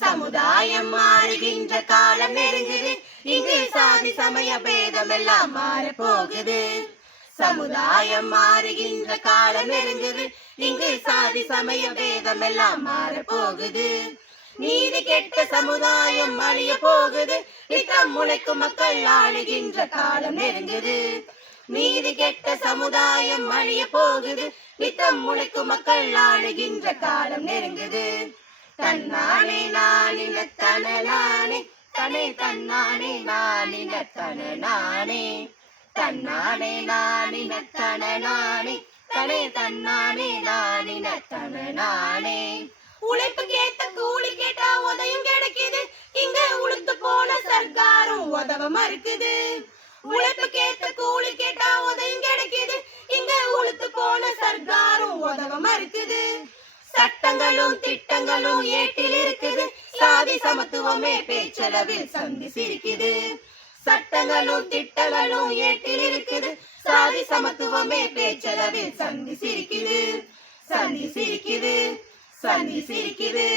சமுதாயம் மாறுகின்ற காலம் நெருங்குது. இங்கு சாதி சமய பேதம் எல்லாம் மாற போகுது. சமுதாயம் மாறுகின்ற காலம் நெருங்குது. இங்கு சாதி சமய பேதம் எல்லாம் மாற போகுது. நீதி கெட்ட சமுதாயம் அழிய போகுது. நித்தம் முளைக்கும் மக்கள் ஆளுகின்ற காலம் நெருங்குது. நீதி கெட்ட சமுதாயம் அழிய போகுது. நித்தம் முளைக்கும் மக்கள் ஆளுகின்ற காலம் நெருங்குது. தன்னானே நானின தனநானே தனே தன்னானே நானின தனநானே தன்னானே நானின தனநானே தனே தன்னானே நானின தனநானே. உழைப்பு கேட்ட கூலி கேட்டா உதயம் கிடைக்குது. இங்க உளுத்து போன சர்க்காரும் உதவ மறுக்குது. உழைப்பு கேட்ட கூலி கேட்டா உதயம் கிடைக்குது. இங்க உளுத்து போன சர்க்காரும் உதவ மறுக்குது. சட்டங்களும் திட்டங்களும் ஏட்டில் இருக்குது. சாதி சமத்துவமே பேச்சளவில் சந்தி சிரிக்குது. சட்டங்களும் திட்டங்களும் ஏட்டில் இருக்குது. சாதி சமத்துவமே பேச்சளவில் சந்தி சிரிக்குது. சந்தி சிரிக்குது. சந்தி சிரிக்குது.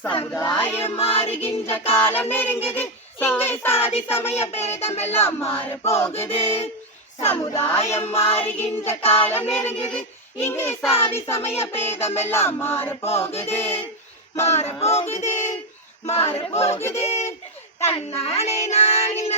சமுதாயம் மாறுகின்ற காலம் நெருங்குது. இங்கே சாதி சமய பேதம் எல்லாம் மாற போகுது. சமுதாயம் மாறுகின்ற காலம் நெருங்குது. இங்கு சாதி சமய பேதம் எல்லாம் மாற போகுது. மாற போகுது. மாற போகுது. தன்னானே நானின